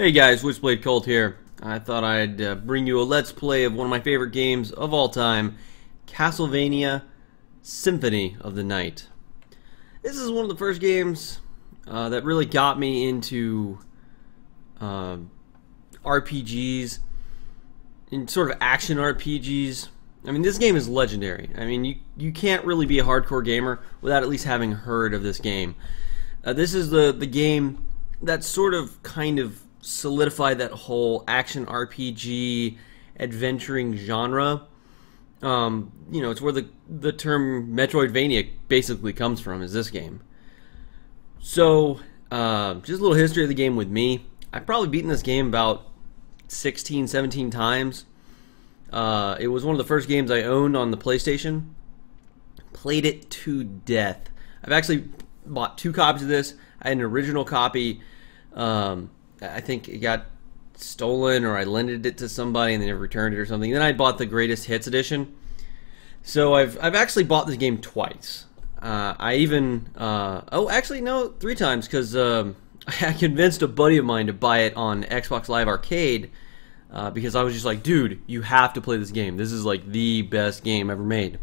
Hey guys, Witchblade Colt here. I thought I'd bring you a let's play of one of my favorite games of all time, Castlevania Symphony of the Night. This is one of the first games that really got me into RPGs and sort of action RPGs. I mean, this game is legendary. I mean, you can't really be a hardcore gamer without at least having heard of this game. This is the game that sort of kind of solidified that whole action RPG adventuring genre. You know, it's where the term Metroidvania basically comes from, is this game. So, just a little history of the game with me. I've probably beaten this game about 16, 17 times. It was one of the first games I owned on the PlayStation. Played it to death. I've actually bought 2 copies of this. I had an original copy. I think it got stolen, or I lended it to somebody and they never returned it or something. Then I bought the Greatest Hits edition. So I've actually bought this game twice. I even actually no, 3 times, because I convinced a buddy of mine to buy it on Xbox Live Arcade because I was just like, dude, you have to play this game. This is like the best game ever made.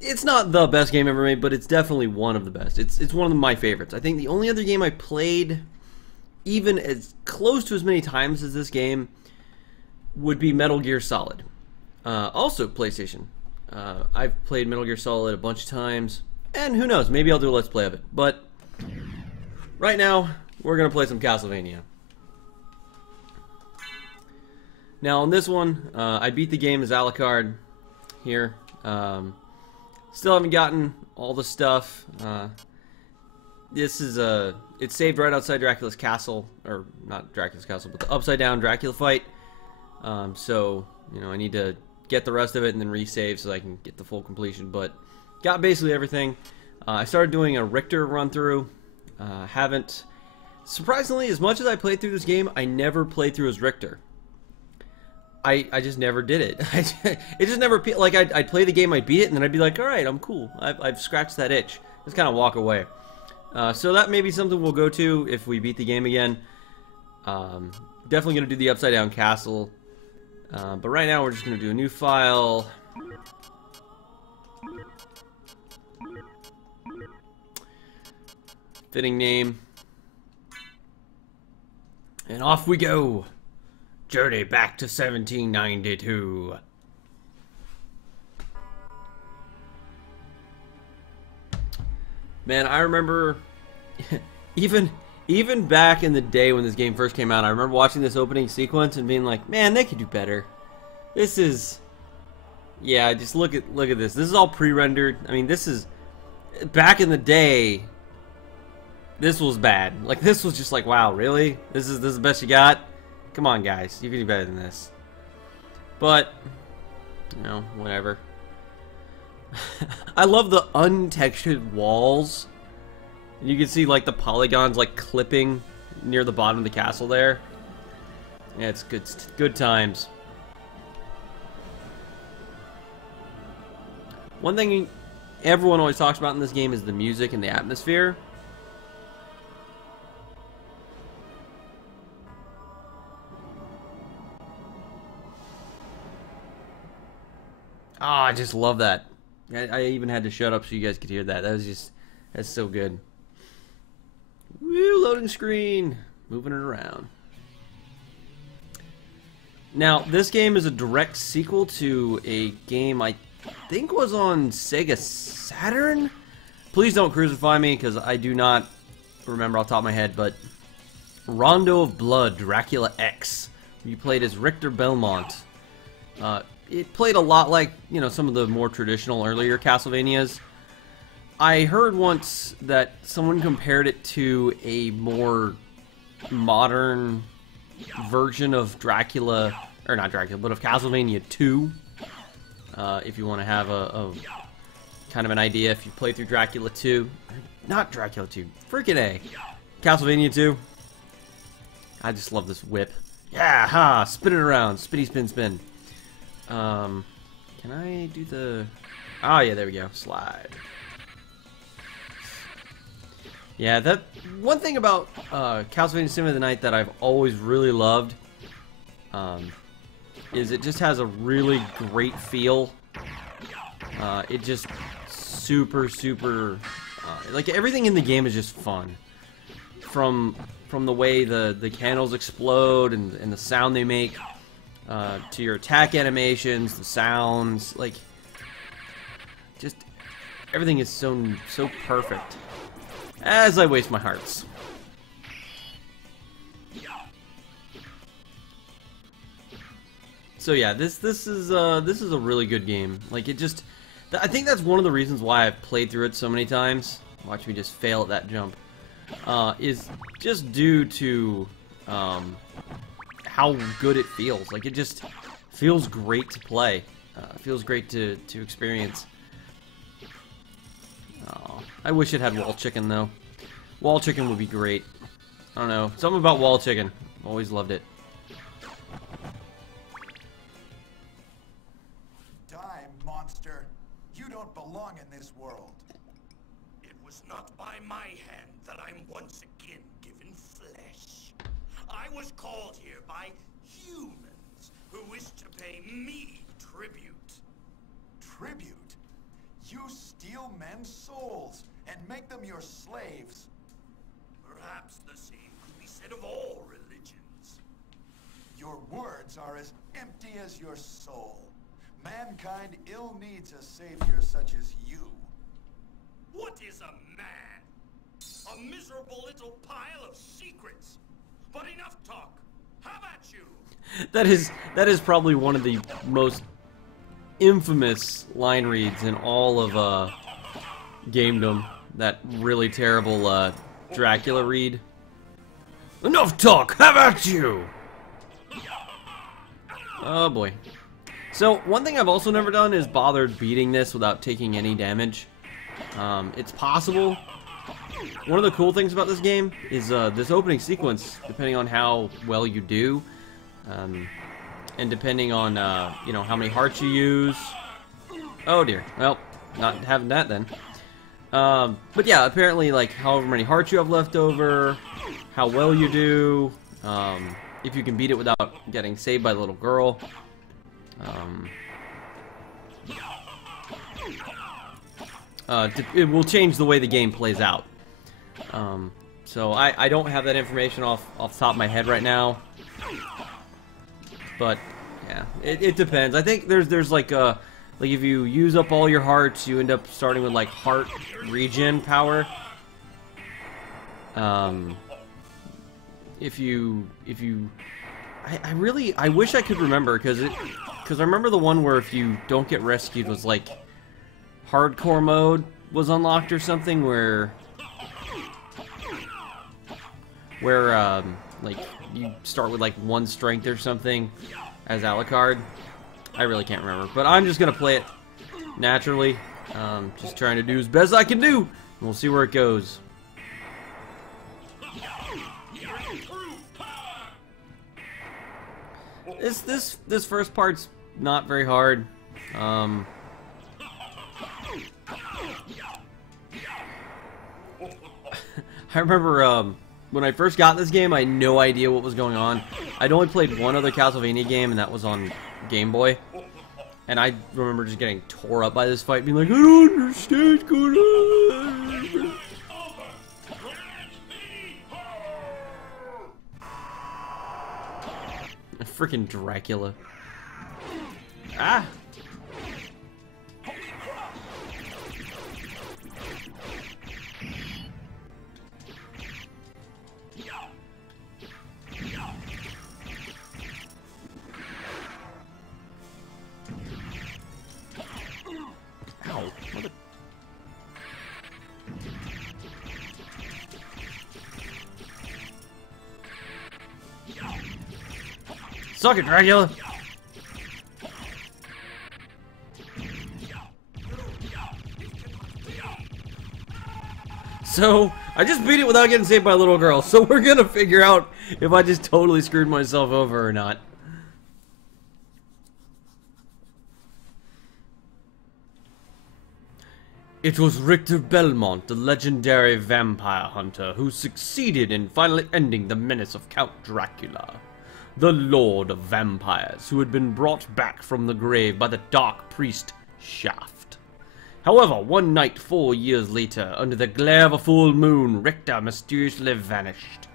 It's not the best game ever made, but it's definitely one of the best. It's one of my favorites. I think the only other game I played even as close to as many times as this game would be Metal Gear Solid. Also PlayStation. I've played Metal Gear Solid a bunch of times, and who knows, maybe I'll do a Let's Play of it. But right now, we're going to play some Castlevania. Now on this one, I beat the game as Alucard here. Still haven't gotten all the stuff. This is it's saved right outside Dracula's castle, or not Dracula's castle, but the upside down Dracula fight. So, you know, I need to get the rest of it and then resave so I can get the full completion. But got basically everything. I started doing a Richter run through. Haven't, surprisingly, as much as I played through this game, I never played through as Richter. I just never did it. It just never, like, I'd play the game, I'd beat it, and then I'd be like, alright, I'm cool. I've scratched that itch. Just kind of walk away. So that may be something we'll go to if we beat the game again. Definitely going to do the Upside Down Castle. But right now we're just going to do a new file. Fitting name. And off we go. Journey back to 1792. Man, I remember even back in the day when this game first came out, I remember watching this opening sequence and being like, man, they could do better. This is, yeah, just look at this. This is all pre-rendered. I mean, this is, back in the day, this was bad. Like, this was just like, wow, really? This is the best you got? Come on, guys, you can do better than this. But, you know, whatever. I love the untextured walls. You can see like the polygons like clipping near the bottom of the castle there. Yeah, it's good times. One thing everyone always talks about in this game is the music and the atmosphere. Ah, I just love that. I even had to shut up so you guys could hear that. That's so good. Woo, loading screen. Moving it around. Now, this game is a direct sequel to a game I think was on Sega Saturn? Please don't crucify me, because I do not remember off the top of my head, but Rondo of Blood, Dracula X. You played as Richter Belmont. It played a lot like, you know, some of the more traditional earlier Castlevanias. I heard once that someone compared it to a more modern version of Dracula, or not Dracula, but of Castlevania 2. If you want to have a kind of an idea, if you play through Dracula 2, not Dracula 2, freaking A, Castlevania 2. I just love this whip. Yeah, ha, spin it around, spinny spin spin. Can I do the... Oh, yeah, there we go. Slide. Yeah, that one thing about Castlevania Symphony of the Night that I've always really loved is it just has a really great feel. It just super like everything in the game is just fun. From the way the candles explode and the sound they make, to your attack animations, the sounds, like just everything is so perfect. As I waste my hearts. So yeah, this is a really good game. Like it just, I think that's one of the reasons why I've played through it so many times. Watch me just fail at that jump. Is just due to how good it feels. Like it just feels great to play. Feels great to experience. Oh, I wish it had wall chicken though. Wall chicken would be great. I don't know, something about wall chicken. Always loved it. Die, monster! You don't belong in this world. It was not by my hand that I'm once again given flesh. I was called here by humans who wish to pay me tribute. Tribute? You steal men's souls and make them your slaves. Perhaps the same could be said of all religions. Your words are as empty as your soul. Mankind ill needs a savior such as you. What is a man? A miserable little pile of secrets. But enough talk. How about you? That is probably one of the most infamous line reads in all of gamedom. That really terrible Dracula read. Enough talk. How about you? Oh boy. So one thing I've also never done is bothered beating this without taking any damage. It's possible. One of the cool things about this game is this opening sequence, depending on how well you do, and depending on you know, how many hearts you use. Oh dear. Well, not having that then. But yeah, apparently, like, however many hearts you have left over, how well you do, if you can beat it without getting saved by the little girl. It will change the way the game plays out. So I don't have that information off the top of my head right now. But yeah, it depends. I think there's like if you use up all your hearts, you end up starting with like heart regen power. If you I wish I could remember, because I remember the one where if you don't get rescued was like hardcore mode was unlocked or something, where like you start with like 1 strength or something as Alucard. I really can't remember, but I'm just gonna play it naturally, just trying to do as best I can do, and we'll see where it goes. This first part's not very hard. I remember when I first got this game, I had no idea what was going on. I'd only played one other Castlevania game, and that was on Game Boy. And I remember just getting tore up by this fight, being like, I don't understand what's going on. Freaking Dracula. Ah! Ow. What a... Suck it, Dracula! So, I just beat it without getting saved by a little girl, so we're gonna figure out if I just totally screwed myself over or not. It was Richter Belmont, the legendary vampire hunter, who succeeded in finally ending the menace of Count Dracula, the Lord of Vampires, who had been brought back from the grave by the dark priest Shaft. However, one night 4 years later, under the glare of a full moon, Richter mysteriously vanished.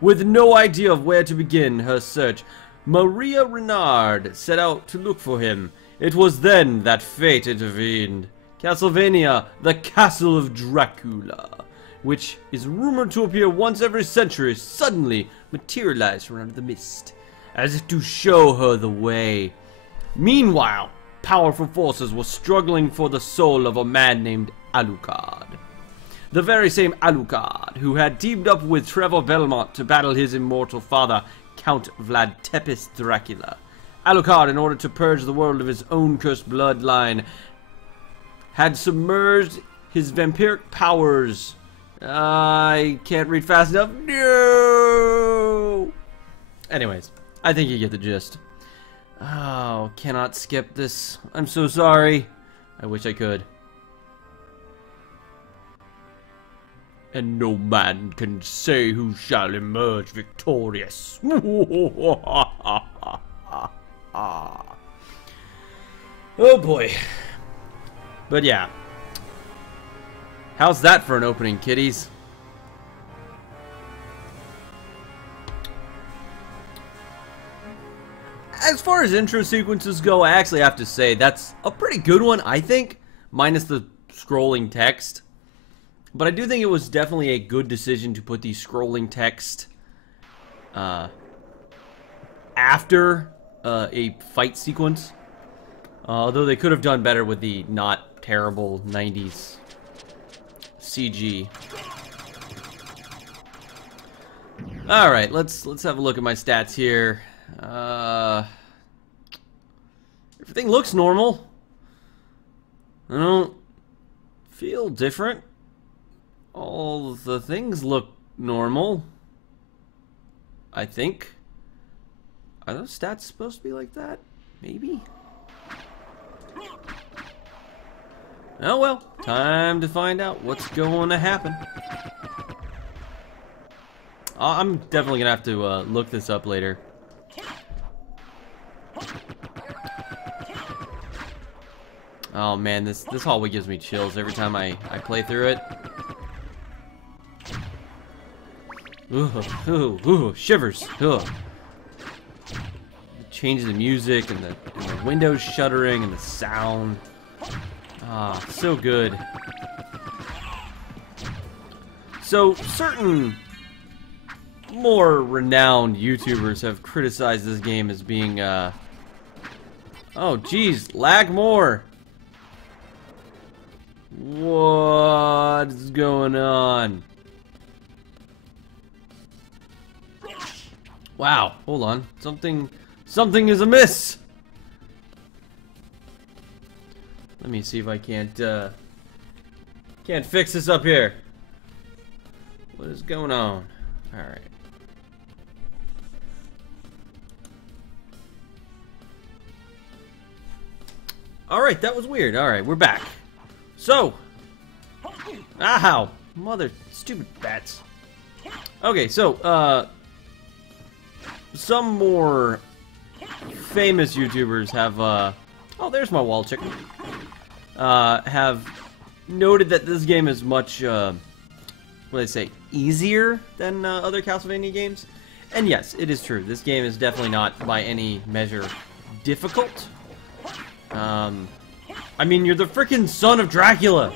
With no idea of where to begin her search, Maria Renard set out to look for him. It was then that fate intervened. Castlevania, the Castle of Dracula, which is rumored to appear once every century, suddenly materialized from under the mist, as if to show her the way. Meanwhile, powerful forces were struggling for the soul of a man named Alucard. The very same Alucard who had teamed up with Trevor Belmont to battle his immortal father, Count Vlad Tepes Dracula. Alucard, in order to purge the world of his own cursed bloodline, had submerged his vampiric powers. I can't read fast enough. No! Anyways, I think you get the gist. Oh, cannot skip this. I'm so sorry. I wish I could. And no man can say who shall emerge victorious. Oh boy. But yeah. How's that for an opening, kiddies? As far as intro sequences go, I actually have to say that's a pretty good one, I think, minus the scrolling text. But I do think it was definitely a good decision to put the scrolling text after a fight sequence. Although they could have done better with the not terrible 90s CG. Alright, let's have a look at my stats here. Everything looks normal. I don't feel different. All the things look normal. I think. Are those stats supposed to be like that? Maybe? Oh well, time to find out what's going to happen. I'm definitely gonna have to look this up later. Oh man, this hallway gives me chills every time I play through it. Ooh, shivers. Ugh. Changes the music and the windows shuddering and the sound. Ah, so good. So, certain more renowned YouTubers have criticized this game as being, oh, geez, lag more. What's going on? Wow, hold on. Something is amiss. Let me see if I can't fix this up here. What is going on? All right. All right, that was weird. All right, we're back. So, ow, mother, stupid bats. Okay, so some more famous YouTubers have oh, there's my wall chicken. Have noted that this game is much what do they say, easier than other Castlevania games. And yes, it is true. This game is definitely not by any measure difficult. I mean, you're the freaking son of Dracula.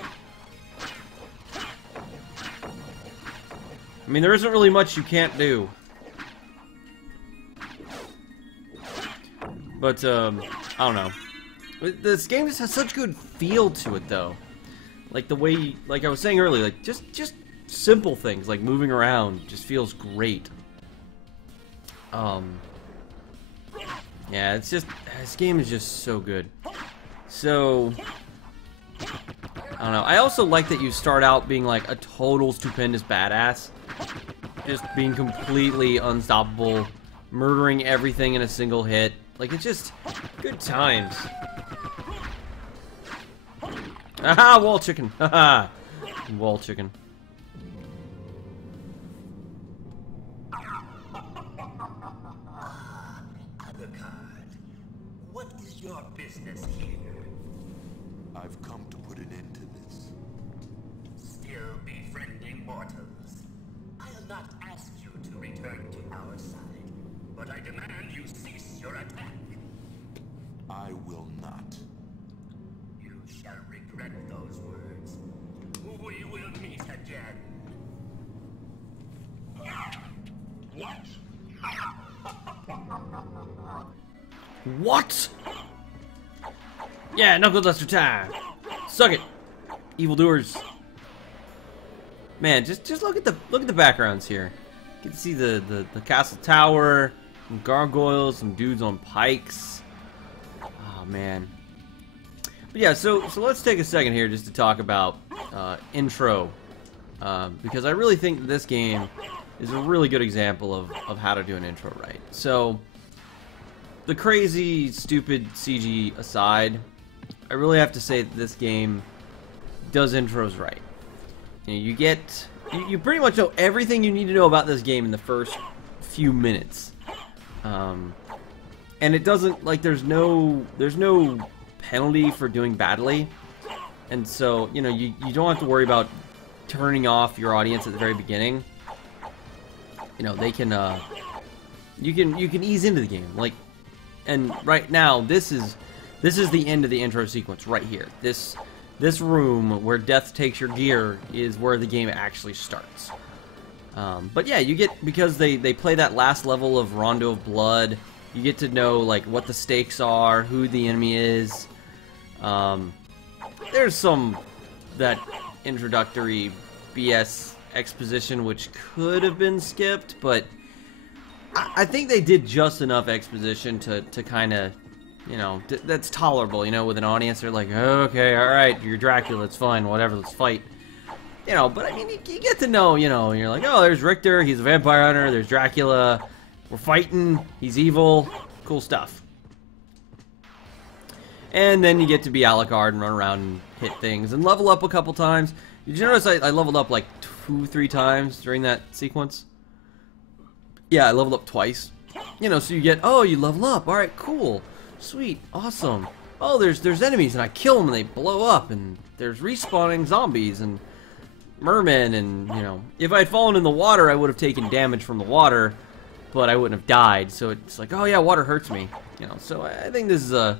I mean, there isn't really much you can't do. But, I don't know. This game just has such good feel to it, though. Like the way, like I was saying earlier, like just simple things like moving around just feels great. Yeah, it's just, this game is just so good. So, I don't know. I also like that you start out being like a total stupendous badass. Just being completely unstoppable, murdering everything in a single hit. Like, it's just good times. Aha, wall chicken. Haha. Wall chicken. What is your business here? I've come to put an end to this. Still befriending mortals. I'll not ask you to return to our side, but I demand you cease your attack. I will not. You shall regret those words. We will meet again. What? What? Yeah, knuckle duster time. Suck it, evildoers. Man, just look at the backgrounds here. You can see the castle tower, some gargoyles, some dudes on pikes. Oh man. But yeah, so let's take a second here just to talk about intro, because I really think that this game is a really good example of how to do an intro right. So, the crazy, stupid CG aside, I really have to say that this game does intros right. You know, you pretty much know everything you need to know about this game in the first few minutes, and it doesn't, like, there's no penalty for doing badly, and so you know you don't have to worry about turning off your audience at the very beginning. You know, they can you can ease into the game, like, and right now this is the end of the intro sequence right here. This room where death takes your gear is where the game actually starts. But yeah, you get, because they play that last level of Rondo of Blood, you get to know like what the stakes are, who the enemy is. There's some that introductory BS exposition which could have been skipped, but I think they did just enough exposition to kind of, you know, that's tolerable, you know, with an audience. They're like, okay, alright, you're Dracula, it's fine, whatever, let's fight. You know, but I mean, you get to know, you know, you're like, oh, there's Richter, he's a vampire hunter, there's Dracula, we're fighting, he's evil, cool stuff. And then you get to be Alucard and run around and hit things and level up a couple times. Did you notice I leveled up like 2-3 times during that sequence? Yeah, I leveled up twice. You know, so you get, oh, you level up, alright, cool. Sweet, awesome. Oh, there's enemies and I kill them and they blow up, and there's respawning zombies and mermen, and you know, if I had fallen in the water I would have taken damage from the water, but I wouldn't have died. So it's like, oh yeah, water hurts me, you know. So I think this is a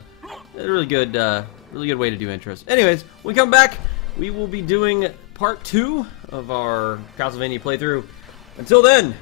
really good way to do intros. Anyways, when we come back, we will be doing part 2 of our Castlevania playthrough. Until then,